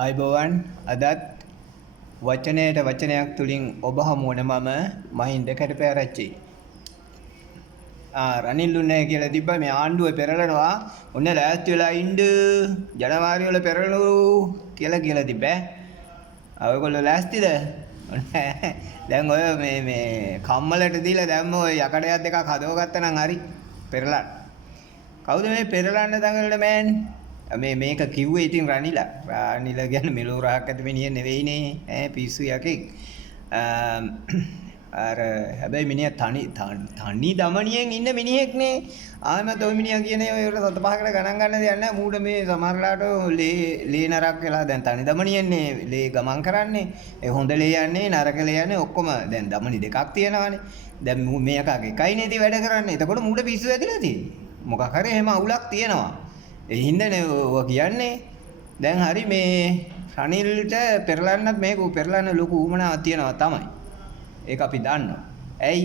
ආයිබෝවන් අදත් වචනයට වචනයක් තුලින් ඔබ හමු වන මම මහින්ද කැටපෑරච්චි. රනිල් උන්නේ කියලා තිබ්බා මේ ආණ්ඩුව පෙරලනවා ඔන්න ලෑස්ති වෙලා ඉන්න ජනවාරි වල පෙරලනු කියලා තිබ්බා. ඔයගොල්ලෝ ලෑස්තිද? දැන් ඔය මේ කම්මලට දීලා දැම්ම ඔය යකඩයක් දෙකක් හදවගත්තා නම් හරි පෙරලන්න. කවුද මේ පෙරලන්න දඟලන මෑන්? මේක කිව්වේ ඉතින් රනිල කියන්නේ මෙලෝ රහක් ඇති මිනිහ නෙවෙයිනේ ඈ පිස්සු යකෙක්. අර හැබැයි මිනිහා තනි දමනියෙන් ඉන්න මිනිහෙක්නේ. ආයෙමත් ওই මිනිහා කියන්නේ ඔය සත පහකට ගණන් ගන්න දෙයක් නැහැ. මූඩ මේ සමහරලාට ලේ නරක් වෙලා දැන් තනි දමනියෙන්නේ ලේ ගමන් කරන්නේ. ඒ හොඳ ලේ යන්නේ නරක ලේ යන්නේ ඔක්කොම දැන් දමනි දෙකක් තියෙනවානේ. දැන් මේකගේ එකයිනේ ඉතින් වැඩ කරන්නේ. එතකොට මූඩ පිස්සු ඇදලා තියෙන්නේ. මොකක් හරි එහෙම අවුලක් තියෙනවා. ඒ හින්දානේ ඔය කියන්නේ. දැන් හරි මේ රනිල්ට පෙරලන්නත් මේක පෙරලන්න ලොකු උවමනාවක් තියෙනවා තමයි. ඒක අපි දන්නවා. ඇයි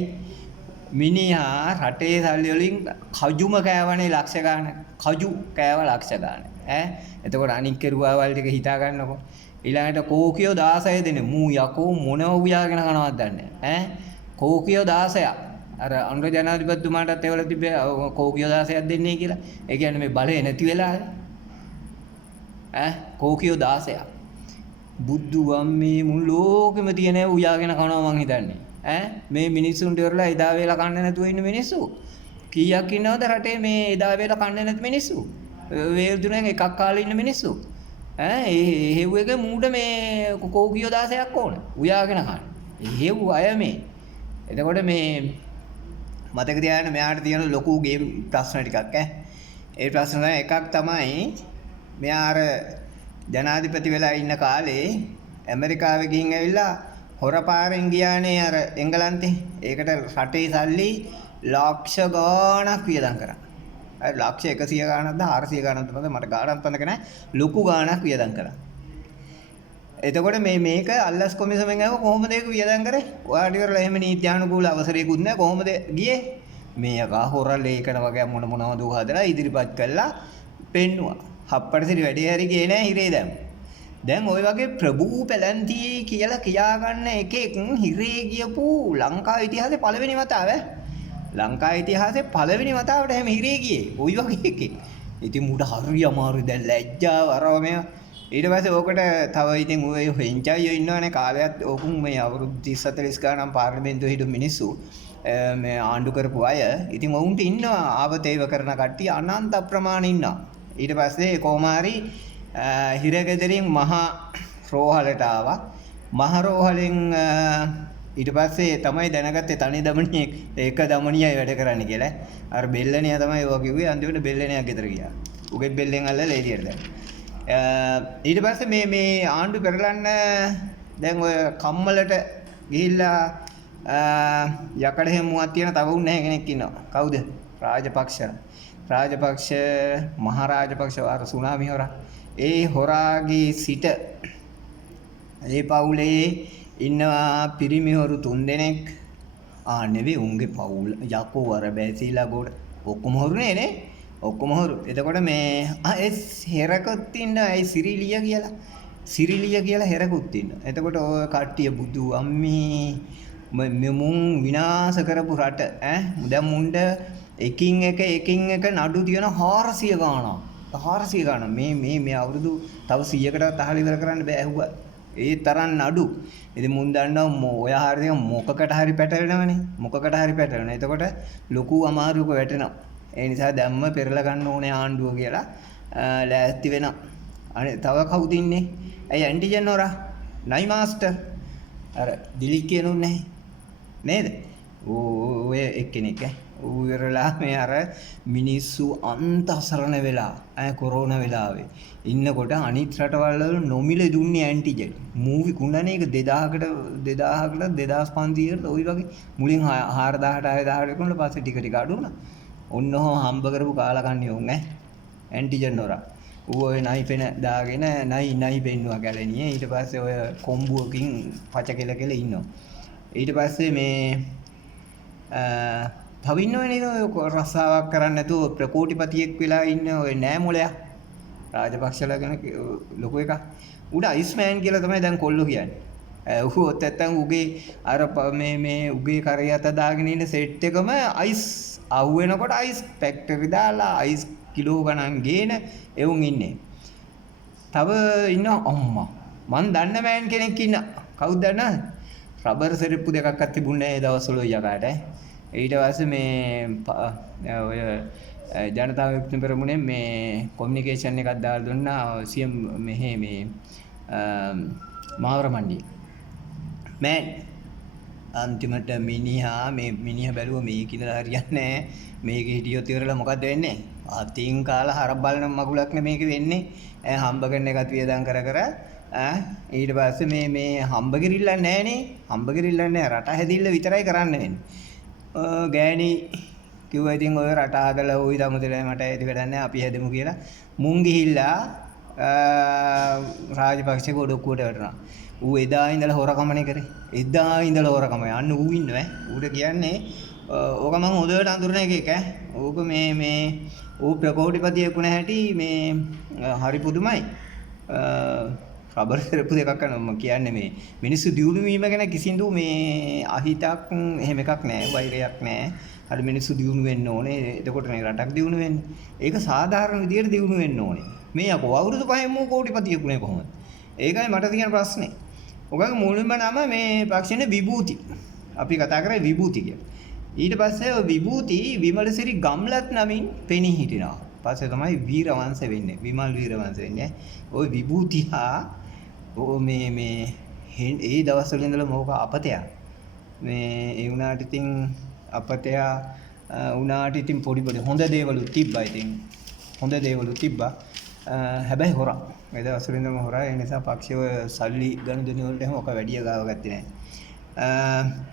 මිනිහා රටේ සල්ලි වලින් කජුම කෑවනේ ලක්ෂ ගාන. කජු කෑව ලක්ෂ ගාන. එතකොට අනික් කෙරුවා වල ටික හිතා ගන්නකො. ඊළඟට කෝකියෝ 16 දෙනේ මූ යකෝ මොනව උයාගෙන කනවද දන්නේ නැහැ. කෝකියෝ 16ක්. අර අනුර ජනාධිපතිතුමාටත් ඒවල තිබ්බේ කෝකියෝ 16ක් දෙන්නේ කියලා. ඒ කියන්නේ මේ බලය නැති වෙලා කෝකියෝ 16ක්. බුද්ධුවම් මේ මුළු ලෝකෙම තියෙන උයාගෙන කනවා මං හිතන්නේ. මේ මිනිස්සුන්ට ඉවරලා එදා වේලා කන්නේ නැතුව ඉන්න මිනිස්සු. කීයක් ඉන්නවද රටේ මේ එදා වේලා කන්නේ නැති මිනිස්සු? වේල් තුනෙන් එකක් කාලේ ඉන්න මිනිස්සු. ඒ හේව් එක මූඩ මේ කෝකියෝ 16ක් ඕන. උයාගෙන කන්න. හේව් අය මේ. එතකොට මේ මතක තියාගන්න මෙයාට තියෙන ලොකු ගේම් ප්‍රශ්න ටිකක් ඒ ප්‍රශ්න එකක් තමයි මෙයා අර ජනාධිපති වෙලා ඉන්න කාලේ ඇමරිකාවේ ගිහින් ඇවිල්ලා හොරපාරෙන් ගියානේ අර එංගලන්තේ. ඒකට රටේ සල්ලි ලක්ෂ ගාණක් වියදම් කරා. ලක්ෂ 100 ගාණක්ද 400 ගාණක්ද මට ගාණක් තනක නැහැ. ලොකු ගාණක් වියදම් කරා. එතකොට මේක අල්ලස් කොමිසමෙන් ආව කොහොමද ඒක වියදම් කරේ? ඔයාට ඉවරලා එහෙම නීත්‍යානුකූල අවසරයකුත් නැහැ. කොහොමද ගියේ? මේ යකා හොරලේකන වගේ මොනවද හදලා ඉදිරිපත් කළා පෙන්නුවා. හප්පටසිරි වැඩේ හරි ගියේ නැහැ හිරේ දැම්ම. දැන් ওই වගේ ප්‍රභූ පැලැන්ති කියලා කියා ගන්න එකෙක් හිරේ ගියපු ලංකා ඉතිහාසයේ පළවෙනි වතාව ලංකා ඉතිහාසයේ පළවෙනි වතාවට එහෙම හිරේ ගියේ. ওই වගේ එකෙක්. ඉතින් මුඩ හරි අමාරුයි දැන් ලැජ්ජාව අරව මේ ඊට පස්සේ ඕකට තව ඉතින් ඔය හෙන්චයියෝ ඉන්නවනේ කාලයක් ඕකුන් මේ අවුරුදු 30 40 ගානක් පාර්ලිමේන්තුවේ හිටු මිනිස්සු මේ ආණ්ඩු කරපු අය ඉතින් වුන්ට ඉන්නවා ආවතේව කරන කට්ටිය අනන්ත අප්‍රමාණ ඉන්නවා. ඊට පස්සේ කොමාරි හිරගෙදරින් මහා රෝහලට ආවා. මහා රෝහලෙන් ඊට පස්සේ තමයි දැනගත්තේ තනි දමනියෙක් ඒක දමනියයි වැඩ කරන්න කියලා. අර බෙල්ලණියා තමයි ඔය කිව්වේ අන්තිමට බෙල්ලණියා ගෙදර ගියා. උගේ බෙල්ලෙන් අල්ලලා එළියට දැම්මා. ඊට පස්සේ මේ ආණ්ඩු පෙරලන්න දැන් ඔය කම්මලට ගිහිල්ලා යකඩ හැමුවක් තියෙන තව උන් නැහැ කෙනෙක් ඉන්නවා. කවුද? රාජපක්ෂ මහරාජපක්ෂ වාර සුනාමි හොරා. ඒ හොරාගේ සිට ඒ පවුලේ ඉන්නවා පිරිමි හොරු 3 දෙනෙක්. නෙවෙයි උන්ගේ පවුල යකෝ අර බැසිලා ගොඩ ඔක්කොම හොරුනේ නේ. ඔක්කොම හොරු. එතකොට මේ හෙරකුත් ඉන්නවා. ඒ සිරිලිය කියලා හෙරකුත් ඉන්නවා. එතකොට ඔය කට්ටිය බුදු අම්මී මුන් විනාශ කරපු රට දැන් මුන්ට එකින් එක නඩු තියෙන 400 ගාණක්. 400 ගාණක් මේ අවුරුදු තව 100කටත් අහල ඉවර කරන්න බෑ ඇහුවා. ඒ තරම් නඩු. ඉතින් මුන් දන්නවා ඔය හරිය මොකකට හරි පැටලෙනවා. එතකොට ලොකු අමාරුවක වැටෙනවා. ඒ නිසා දැම්ම පෙරලා ගන්න ඕනේ ආණ්ඩුව කියලා ලෑස්ති වෙනවා. අනේ තව කවුද ඉන්නේ? ඇයි ඇන්ටිජන් හොරා? නයි මාස්ටර්. අර දිලික් කියනුන්නේ නේද? ඔය එක්කෙනෙක් ඌ ඉවරලා මේ අර මිනිස්සු අන්ත අසරණ වෙලා කොරෝනා වෙලාවේ ඉන්නකොට අනිත් රටවල් වල නොමිලේ දුන්නේ ඇන්ටිජන්. මූවි කුණනේ එක 2000කට 2500කට ওই වගේ මුලින් 4000ට 6000ට කුණල පස්සේ ටික අඩු වුණා. ඔන්න ඔහොම හම්බ කරපු කාලකන්ණිය උන් ඇන්ටිජන් හොරා. ඌ ඔය නයි පෙන දාගෙන නයි පෙන්නුවා ගැලණියේ. ඊට පස්සේ ඔය කොම්බුවකින් පච කෙල ඉන්නවා. ඊට පස්සේ මේ තව ඉන්නවනේ ඔය රස්සාවක් කරන්න නැතුව ප්‍රකෝටිපතියෙක් වෙලා ඉන්න ඔය නෑ මොලයක්. රාජපක්ෂලා ගැන ලොකු එකක්. උඩ අයිස්මෑන් කියලා තමයි දැන් කොල්ලෝ කියන්නේ. ඌත් නැත්තම් උගේ අර මේ උගේ කරේ අත දාගෙන ඉන්න සෙට් එකම අයිස් අවු වෙනකොට අයිස් ෆැක්ටරි දාලා අයිස් කිලෝ ගණන් ගේන එවුන් ඉන්නේ. තව ඉන්න අම්මා මන් දන්න මෑන් කෙනෙක් ඉන්න. කවුද දන්නවද? රබර් සෙරෙප්පු දෙකක් තිබුණේ ඒ දවස්වල ඔය යකාට. ඊට පස්සේ මේ ඔය ජනතා විමුක්ති පෙරමුණේ මේ කොමියුනිකේෂන් එකක් දාලා දුන්නා සියම් මෙහි මේ මාවර මණ්ඩිය. මෑන් අන්තිමට මිනිහා බැලුවා මේක ඉඳලා හරියන්නේ නැහැ. මේක හිටියොත් ඉවරලා මොකද්ද වෙන්නේ? අතින් කාලා හරක් බලන මගුලක් නේ මේක වෙන්නේ. හම්බ කරන එකත් වියදම් කර ඊට පස්සේ මේ හම්බ කිරිල්ලක් නැහනේ. හම්බ කිරිල්ලක් නැහැ. රට හැදිල්ල විතරයි කරන්න වෙන්නේ. ගෑණි කිව්වා ඉතින් ඔය රට හදලා ওই දමුදලයි මට ඇති වැඩක් නැහැ. අපි හැදමු කියලා. මුන් ගිහිල්ලා රාජපක්ෂ ගොඩක්කුවට වැටුණා. ඌ එදා ඉඳලා හොරකමනේ කරේ. එදා ඉඳලා හොරකම. අන්න ඌ ඉන්නව ඌට කියන්නේ ඕක මම හොඳට අඳුරන එකෙක් ඕක මේ ඌ ප්‍රකෝටිපතියෙක් වුණ හැටි මේ හරි පුදුමයි. රබර් සෙරප්පු දෙකක් කරනවා කියන්නේ මේ මිනිස්සු දියුණු වීම ගැන කිසිදු මේ අහිතක් එහෙම එකක් නැහැ. වෛරයක් නැහැ. හරි මිනිස්සු දියුණු වෙන්න ඕනේ. එතකොට නේ රටක් දියුණු වෙන්නේ. ඒක සාධාරණ විදියට දියුණු වෙන්න ඕනේ. මේ යකෝ අවුරුදු 5න් මූ කෝටිපතියෙක් වුණේ කොහොමද? ඒකයි මට තියෙන ප්‍රශ්නේ. ඔගගේ මුලින්ම නම මේ පක්ෂනේ විභූති. අපි කතා කරේ විභූති කියලා. ඊට පස්සේ ඔය විභූති විමලසිරි ගම්ලත් නමින් පෙනී හිටිනවා. පස්සේ තමයි වීරවංශ වෙන්නේ. විමල් වීරවංශ වෙන්නේ. ওই විභූතිහා මේ ඒ දවස්වල ඉඳලා මොකක් අපතයක්. මේ ඒ වුණාට ඉතින් අපතයා වුණාට ඉතින් පොඩි හොඳ දේවලුත් තිබ්බා ඉතින්. හොඳ දේවලුත් තිබ්බා. හැබැයි හොරා. ඒ දවස්වල ඉඳන්ම හොරා. ඒ නිසා පක්ෂව සල්ලි ගනුදෙනු වලට එහෙම ඔක වැඩිය ගාව ගත්තේ නැහැ.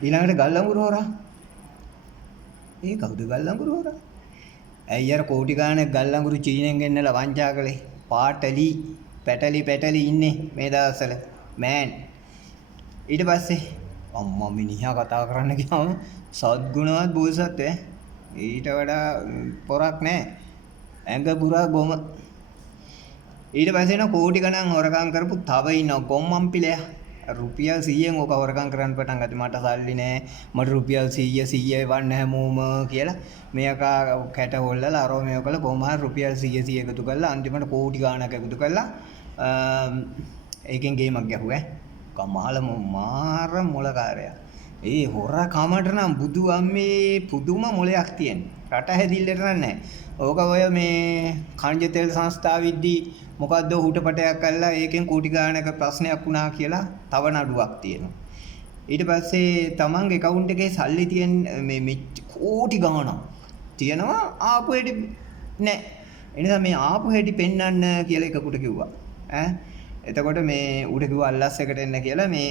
ඊළඟට ගල්ලංගුරු හොරා. ඒ කවුද ගල්ලංගුරු හොරා? ඇයි අර කෝටි ගාණක් ගල්ලංගුරු චීනෙන් ගෙන්නලා වංචා කළේ? පාටලි පැටලි ඉන්නේ මේ දවස්වල. මෑන්. ඊට පස්සේ අම්මා මිනිහා කතා කරන්න ගියාම සද්ගුණවත් බෝසත් ඊට වඩා පොරක් නැහැ. ඇඟ පුරා ගොම. ඊට පස්සේ එන කෝටි ගණන් හොරකම් කරපු තව ඉන්න ගොම්මම්පිලයා. රුපියල් 100න් ඕක හොරකම් කරන්න පටන් ගත්තා. මට සල්ලි නැහැ. මට රුපියල් 100 වන්න හැමෝම කියලා මේක කැට හොල්ලලා අරෝ මේක කළා කොහොම හරි රුපියල් 100 එකතු කරලා අන්තිමට කෝටි ගාණක් එකතු කරලා ඒකෙන් ගේමක් ගැහුවා. කමාල මාර මොලකාරයා. ඒ හොරකමට නම් බුදු අම්මේ පුදුම මොලයක් තියෙනවා. රට හැදිල්ලට නැහැ. ඕක ඔය මේ කණ්ඩ තෙල් සංස්ථාවෙද්දී මොකද්ද හුටපටයක් කළා ඒකෙන් කෝටි ගාණක ප්‍රශ්නයක් වුණා කියලා තව නඩුවක් තියෙනවා. ඊට පස්සේ තමන්ගේ account එකේ සල්ලි තියෙන මේ කෝටි ගාණක් තියෙනවා ආපු හැටි නැහැ. ඒ නිසා මේ ආපු හැටි පෙන්වන්න කියලා එකකට කිව්වා. එතකොට මේ උඩ කිව්වා අල්ලස් එකට එන්න කියලා මේ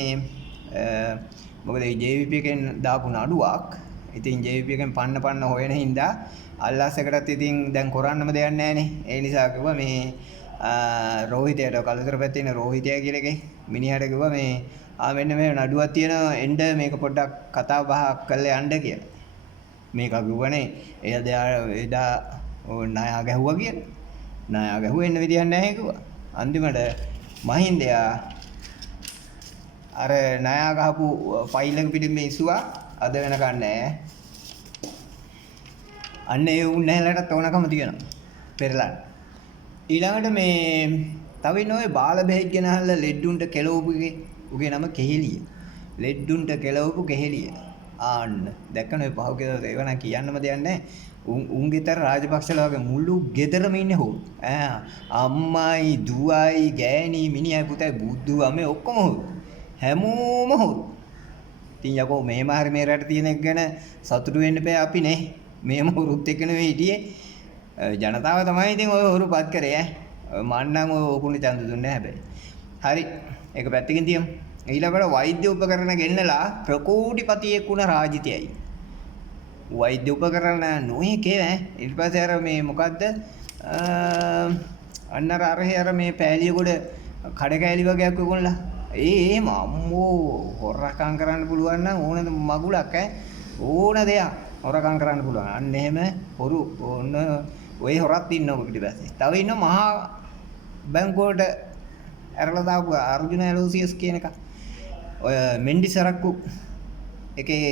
මොකද ඒ JVP එකෙන් දාපු නඩුවක්. ඉතින් JVP එකෙන් පන්න හොයන හින්දා අල්ලස් එකටත් ඉතින් දැන් කරන්නම දෙයක් නැහැනේ. ඒ නිසා කිව්වා මේ රෝහිතයට කලතර පැත්තේ ඉන්න රෝහිතය කියලා එකේ මිනිහට කිව්වා මේ මෙන්න මේ නඩුවක් තියෙනවා එන්න මේක පොඩ්ඩක් කතා බහක් කරලා යන්න කියලා. මේක කිව්වනේ එදා ණය ගැහුවා කියලා. ණය ගැහුවා එන්න විදියක් නැහැ කිව්වා. අන්තිමට මහින්දයා අර ණය ගහපු ෆයිල් එක පිටින් මේ ඉස්සුවා අද වෙනකන් නැහැ. අන්න ඒ උන්නැලට තෝනකම තියෙනවා. පෙරලන්න. ඊළඟට මේ තව ඉන්න ඔය බාල බෙහෙත් ගෙනහල්ලා ලෙඩ්ඩුන්ට කෙලවපු එකේ උගේ නම කෙහෙලිය. ලෙඩ්ඩුන්ට කෙලවපු කෙහෙලිය. ආන්න දැක්කම ඔය පහුගිය ඒව නම් කියන්නම දෙයක් නැහැ. උන්ගෙතර රාජපක්ෂලා වගේ මුළු ගෙදරම ඉන්නේ හොරු. අම්මයි දුවයි ගෑණි මිනිහයි පුතයි බුදු අමේ ඔක්කොම හොරු. හැමෝම හොරු. ඉතින් යකෝ මේම හරි මේ රට තියෙන එක ගැන සතුටු වෙන්න බෑ අපි නේ. මේම හොරුත් එක්ක නෙවෙයි හිටියේ. ජනතාව තමයි ඉතින් ඔය හොරුපත් කරේ මන්නම් ඔය ඔකුණේ ඡන්ද දුන්නේ හැබැයි. හරි. ඒක පැත්තකින් තියමු. ඊළඟට වෛද්‍ය උපකරණ ගෙන්නලා ප්‍රකෝටිපතියෙක් වුණ රාජිතයයි. වෛද්‍ය උපකරණ නොයේකේ ඊට පස්සේ අර මේ මොකද්ද අන්න අර මේ පෑලියගොඩ කඩ කෑලි වගේක් විකුණලා එහෙම අම්මෝ හොරකම් කරන්න පුළුවන් නම් ඕන මගුලක් ඕන දෙයක් හොරකම් කරන්න පුළුවන්. අන්න එහෙම හොරු ඕන ඔය හොරත් ඉන්නවා පිටිපස්සේ. තව ඉන්න මහා බැංකුවට ඇරලා දාපු අර්ජුන ඇලෝසියස් කියන එක. ඔය මෙන්ඩි සරක්කු එකේ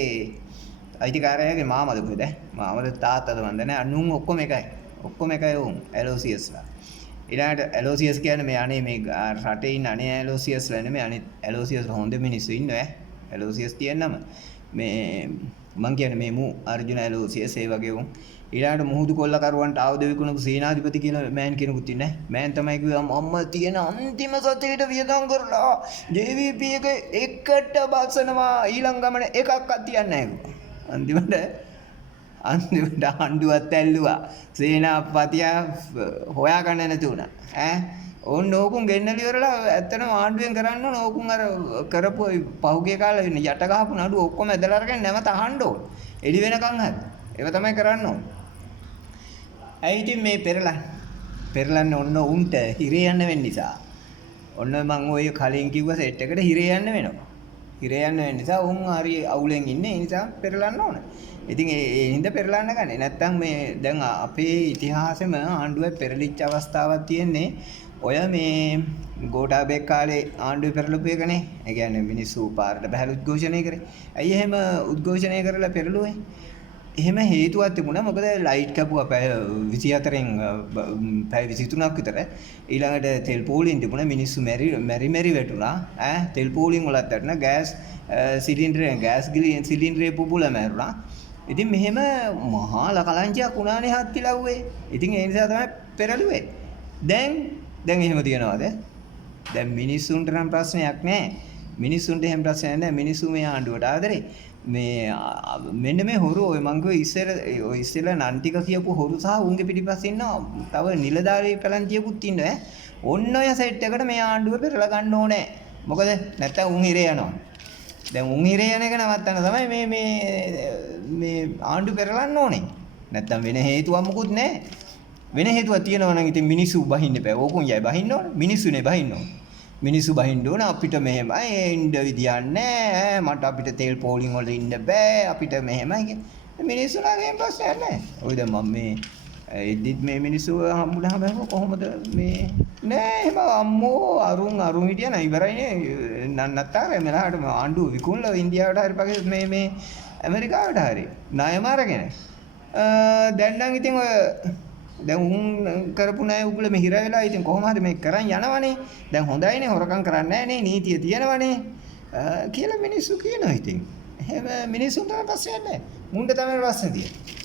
අයිතිකාරයාගේ මාමද කොහෙද? මාමද තාත්තද මන් දන්නේ. අනුන් ඔක්කොම එකයි. ඔක්කොම එකයි උන් ඇලෝසියස්ලා. ඊළඟට ඇලෝසියස් කියන්නේ මේ අනේ මේ රටේ ඉන්න අනේ ඇලෝසියස්ලා නෙමෙයි අනිත් ඇලෝසියස්ලා හොඳ මිනිස්සු ඉන්නවා. ඇලෝසියස් කියනම මේ මං කියන්නේ මේ මූ අර්ජුන ඇලෝසියස් ඒ වගේ උන්. ඊළඟට මුහුදු කොල්ල කරුවන්ට ආයුධ විකුණපු සේනාධිපති කියලා මෑන් කෙනෙකුත් ඉන්නේ. මෑන් තමයි කිව්වා අම්මා තියෙන අන්තිම සතියේට වියදම් කරලා JVP එක එකට බස්සනවා ඊළඟ ගමන එකක්වත් තියන්නේ නැහැ. අන්තිමට ආණ්ඩුවත් ඇල්ලුවා. සේනාපතියා හොයාගන්න නැති වුණා. ඕන් නෝකුන් ගෙන්නලි ඉවරලා ඇත්තටම ආණ්ඩුවෙන් කරන්න ඕන ඕකුන් අර කරපු පහුගිය කාලේ යට ගහපු නඩු ඔක්කොම ඇදලා අරගෙන නැවත අහන්න ඕන. එළි වෙනකන් හරි. ඒක තමයි කරන්න ඕන. ඇයි ඉතින් මේ පෙරලන්නේ ඔන්න උන්ට හිරේ යන්න වෙන්න නිසා. ඔන්න මම ඔය කලින් කිව්ව සෙට් එකට හිරේ යන්න වෙනවා. හිරේ යන්න වෙන නිසා උන් හරි අවුලෙන් ඉන්නේ. ඒ නිසා පෙරලන්න ඕන. ඉතින් ඒ හින්දා පෙරලන්න ගන්නේ. නැත්තම් මේ දැන් අපේ ඉතිහාසෙම ආණ්ඩුවේ පෙරලිච්ච අවස්ථාවක් තියෙන්නේ. ඔය මේ ගෝඨාභය කාලේ ආණ්ඩුවේ පෙරලපු එකනේ. ඒ කියන්නේ මිනිස්සු පාරට බහැලා උද්ඝෝෂණය කරේ. ඇයි එහෙම උද්ඝෝෂණය කරලා පෙරළුවේ? එහෙම හේතුවක් තිබුණා. මොකද ලයිට් කැපුවා පැය 24න් පැය 23ක් විතර. ඊළඟට තෙල් පෝලින් තිබුණා. මිනිස්සු මෙරි වැටුණා. තෙල් පෝලින් වලත් වැටුණා. ගෑස් සිලින්ඩරේ පුපුල මැරුණා. ඉතින් මෙහෙම මහා ලකලංචියක් වුණානේ හත්තිලව්වේ. ඉතින් ඒ නිසා තමයි පෙරළුවේ. දැන් එහෙම තියනවාද? දැන් මිනිස්සුන්ට නම් ප්‍රශ්නයක් නැහැ. මිනිස්සුන්ට එහෙම ප්‍රශ්නයක් නැහැ. මිනිස්සු මේ ආණ්ඩුවට ආදරේ. මේ මෙන්න මේ හොරු ඔය මං කිව්ව ඉස්සෙල්ලා නන්ටික කියපු හොරු සහ උන්ගේ පිටිපස්සේ ඉන්නවා තව නිලධාරී කලන්තියකුත් ඉන්නවා. ඔන්න ඔය සෙට් එකට මේ ආණ්ඩුව පෙරලා ගන්න ඕනේ. මොකද නැත්තම් උන් හිරේ යනවා. දැන් උන් හිරේ යන එක නවත්තන්න තමයි මේ ආණ්ඩුව පෙරලන්න ඕනේ. නැත්තම් වෙන හේතුවක් මොකුත් නැහැ. වෙන හේතුවක් තියෙනවා නම් ඉතින් මිනිස්සු බහින්න එපා. ඕකුන් යයි බහින්න ඕනේ. මිනිස්සුනේ බහින්න ඕනේ. මිනිස්සු බහින්න ඕන අපිට මෙහෙමයි ඉන්න විදියක් නැහැ මට අපිට තෙල් පෝලිං වල ඉන්න බෑ අපිට මෙහෙමයි මිනිස්සුලාගේ ප්‍රශ්නයක් නැහැ. ඔය දැන් මම මේ එද්දිත් මේ මිනිස්සු හම්බුනහම කොහොමද මේ නෑ එහෙම අම්මෝ අරුන් හිටියා නෑ ඉවරයිනේ නන්නත්තර මෙලහට ආණ්ඩුව විකුණලා ඉන්දියාවට හරි පගේ මේ ඇමරිකාවට හරි ණයම අරගෙන දැන් නම් ඉතින් ඔය දැන් උන් කරපු නෑ උගල මෙහිර වෙලා ඉතින් කොහොම හරි මේක කරන් යනවනේ. දැන් හොඳයිනේ හොරකම් කරන්නේ නෑනේ නීතිය තියෙනවනේ කියලා මිනිස්සු කියනවා ඉතින්. එහෙම මිනිස්සුන්ට ප්‍රශ්නයක් නෑ. මුන්ට තමයි ප්‍රශ්නේ තියෙන්නේ.